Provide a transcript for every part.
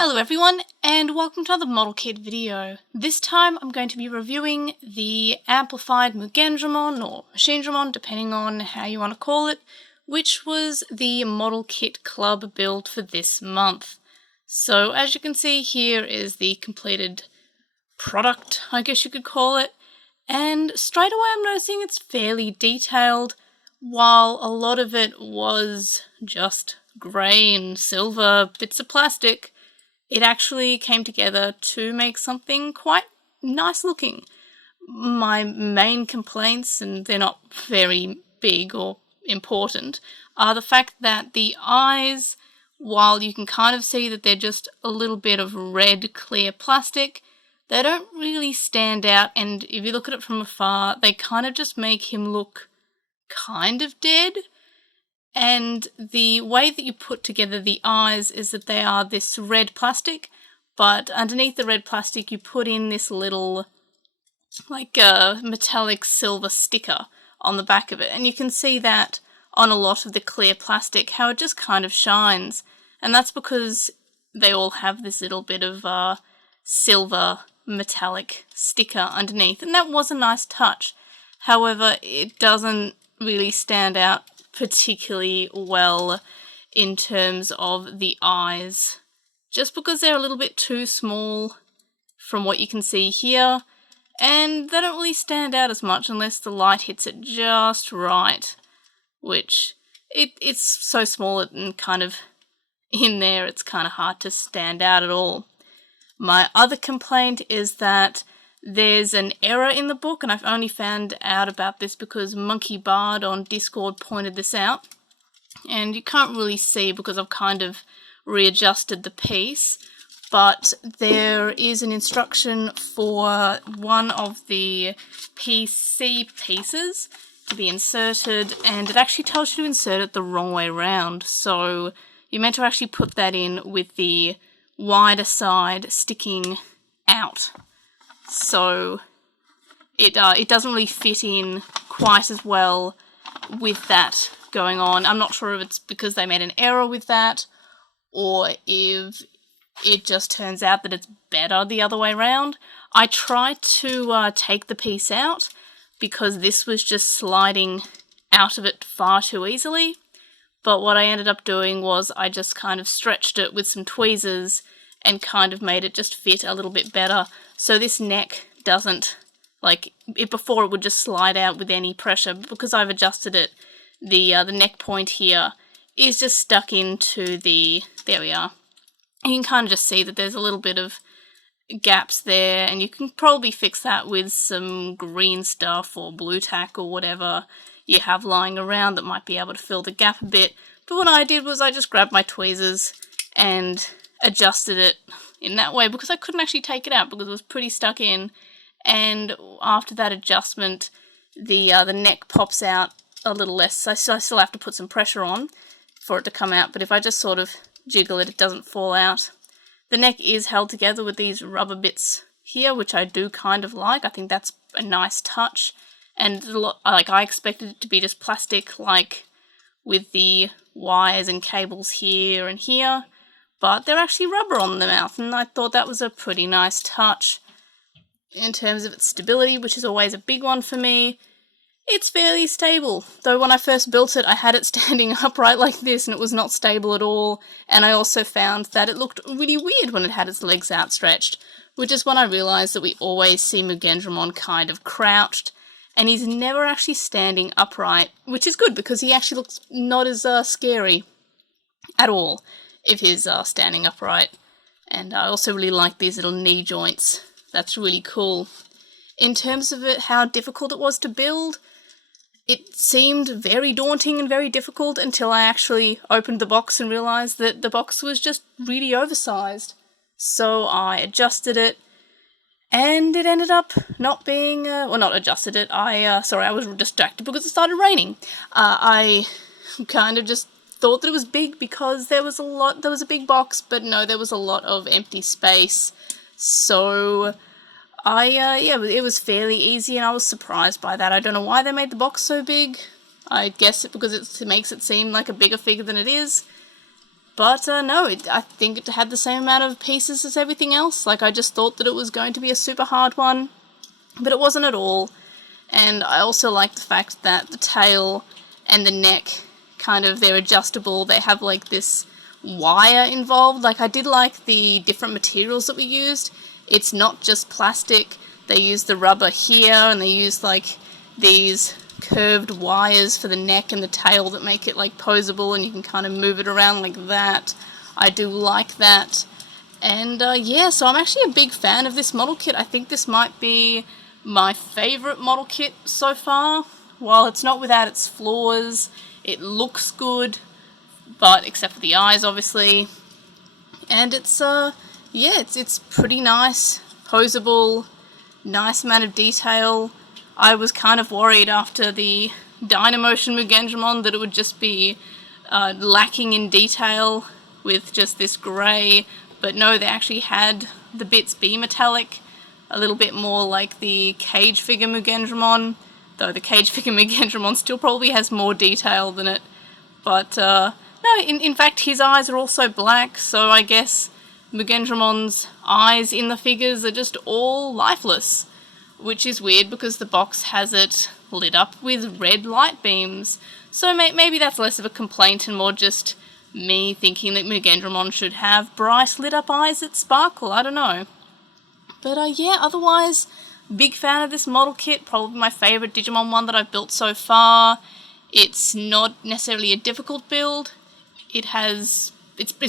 Hello everyone, and welcome to another model kit video. This time I'm going to be reviewing the amplified Mugendramon, or Machinedramon, depending on how you want to call it, which was the model kit club build for this month. So as you can see, here is the completed product, I guess you could call it, and straight away I'm noticing it's fairly detailed, while a lot of it was just grey and silver bits of plastic. It actually came together to make something quite nice looking. My main complaints, and they're not very big or important, are the fact that the eyes, while you can kind of see that they're just a little bit of red clear plastic, they don't really stand out, and if you look at it from afar, they kind of just make him look kind of dead. And the way that you put together the eyes is that they are this red plastic, but underneath the red plastic you put in this little, like a metallic silver sticker on the back of it. And you can see that on a lot of the clear plastic, how it just kind of shines. And that's because they all have this little bit of silver metallic sticker underneath. And that was a nice touch. However, it doesn't really stand out particularly well in terms of the eyes, just because they're a little bit too small from what you can see here, and they don't really stand out as much unless the light hits it just right, which it's so small and kind of in there it's kind of hard to stand out at all. My other complaint is that there's an error in the book, and I've only found out about this because Monkey Bard on Discord pointed this out. And you can't really see because I've kind of readjusted the piece, but there is an instruction for one of the PC pieces to be inserted, and it actually tells you to insert it the wrong way around. So you're meant to actually put that in with the wider side sticking out. So it doesn't really fit in quite as well with that going on. I'm not sure if it's because they made an error with that, or if it just turns out that it's better the other way around. I tried to take the piece out because this was just sliding out of it far too easily, but what I ended up doing was I just kind of stretched it with some tweezers and kind of made it just fit a little bit better. So this neck doesn't, like, before it would just slide out with any pressure, but because I've adjusted it, the neck point here is just stuck into the, there we are. You can kind of just see that there's a little bit of gaps there, and you can probably fix that with some green stuff or blue tack or whatever you have lying around that might be able to fill the gap a bit. But what I did was I just grabbed my tweezers and adjusted it in that way, because I couldn't actually take it out because it was pretty stuck in. And after that adjustment, the neck pops out a little less. So I still have to put some pressure on for it to come out, but if I just sort of jiggle it, it doesn't fall out. The neck is held together with these rubber bits here, which I do kind of like. I think that's a nice touch. And like, I expected it to be just plastic, like with the wires and cables here and here, but they're actually rubber on the mouth, and I thought that was a pretty nice touch. In terms of its stability, which is always a big one for me, it's fairly stable. Though when I first built it, I had it standing upright like this, and it was not stable at all, and I also found that it looked really weird when it had its legs outstretched, which is when I realised that we always see Mugendramon kind of crouched, and he's never actually standing upright, which is good because he actually looks not as scary at all if he's standing upright. And I also really like these little knee joints. That's really cool. In terms of it, how difficult it was to build, it seemed very daunting and very difficult until I actually opened the box and realised that the box was just really oversized. So I adjusted it, and it ended up not being, well, not adjusted it, sorry, I was distracted because it started raining. I kind of just thought that it was big because there was a big box, but no, there was a lot of empty space. So yeah, it was fairly easy, and I was surprised by that. I don't know why they made the box so big. I guess it because it makes it seem like a bigger figure than it is. But no, I think it had the same amount of pieces as everything else. Like, I just thought that it was going to be a super hard one, but it wasn't at all. And I also like the fact that the tail and the neck, kind of, they're adjustable. They have like this wire involved. Like, I did like the different materials that we used. It's not just plastic. They use the rubber here, and they use like these curved wires for the neck and the tail that make it like posable, and you can kind of move it around like that. I do like that. And yeah, so I'm actually a big fan of this model kit. I think this might be my favourite model kit so far. While it's not without its flaws, it looks good, but except for the eyes, obviously. And it's yeah, it's pretty nice, posable, nice amount of detail. I was kind of worried after the Dynamotion Mugendramon that it would just be lacking in detail with just this grey, but no, they actually had the bits be metallic, a little bit more like the Cage Figure Mugendramon, though the Cage Figure Mugendramon still probably has more detail than it. But no, in fact his eyes are also black, so I guess Mugendramon's eyes in the figures are just all lifeless, which is weird because the box has it lit up with red light beams. So maybe that's less of a complaint and more just me thinking that Mugendramon should have bright lit up eyes that sparkle. I don't know. But yeah, otherwise, big fan of this model kit. Probably my favourite Digimon one that I've built so far. It's not necessarily a difficult build. It's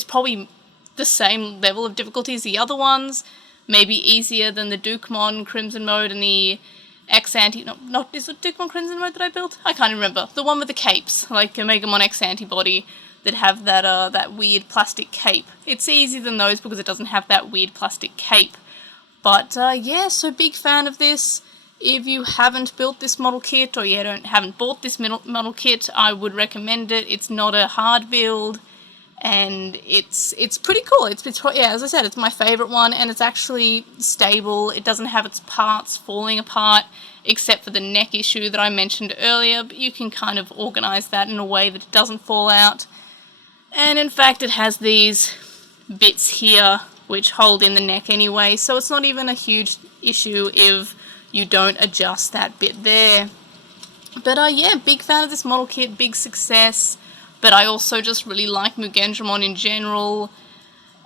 probably the same level of difficulty as the other ones. Maybe easier than the Dukemon Crimson Mode and the X-Anti... Not is it Dukemon Crimson Mode that I built? I can't remember. The one with the capes, like Omegamon X Antibody, that have that weird plastic cape. It's easier than those because it doesn't have that weird plastic cape. But yeah, so big fan of this. If you haven't built this model kit, or you haven't bought this model kit, I would recommend it. It's not a hard build, and it's pretty cool. Yeah, as I said, it's my favourite one, and it's actually stable. It doesn't have its parts falling apart, except for the neck issue that I mentioned earlier, but you can kind of organise that in a way that it doesn't fall out. And in fact, it has these bits here which hold in the neck anyway, so it's not even a huge issue if you don't adjust that bit there. But yeah, big fan of this model kit, big success, but I also just really like Mugendramon in general.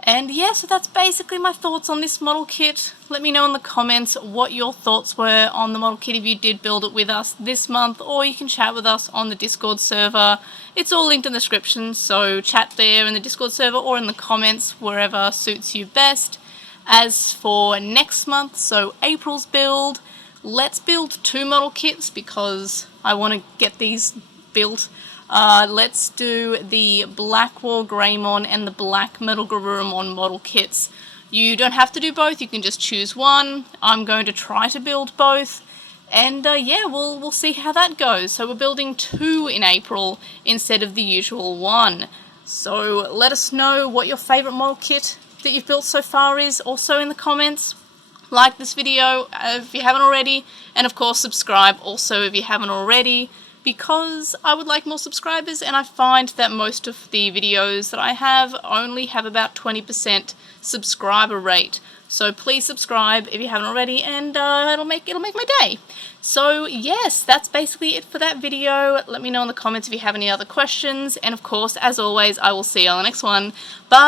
And yeah, so that's basically my thoughts on this model kit. Let me know in the comments what your thoughts were on the model kit if you did build it with us this month, or you can chat with us on the Discord server. It's all linked in the description, so chat there in the Discord server or in the comments, wherever suits you best. As for next month, so April's build, let's build 2 model kits because I want to get these built. Let's do the Black War Greymon and the Black Metal Garurumon model kits. You don't have to do both, you can just choose one. I'm going to try to build both, and yeah, we'll see how that goes. So we're building 2 in April instead of the usual 1. So let us know what your favourite model kit that you've built so far is, also in the comments. Like this video if you haven't already, and of course subscribe also if you haven't already, because I would like more subscribers, and I find that most of the videos that I have only have about 20% subscriber rate. So please subscribe if you haven't already, and it'll make my day. So yes, that's basically it for that video. Let me know in the comments if you have any other questions, and of course, as always, I will see you on the next one. Bye!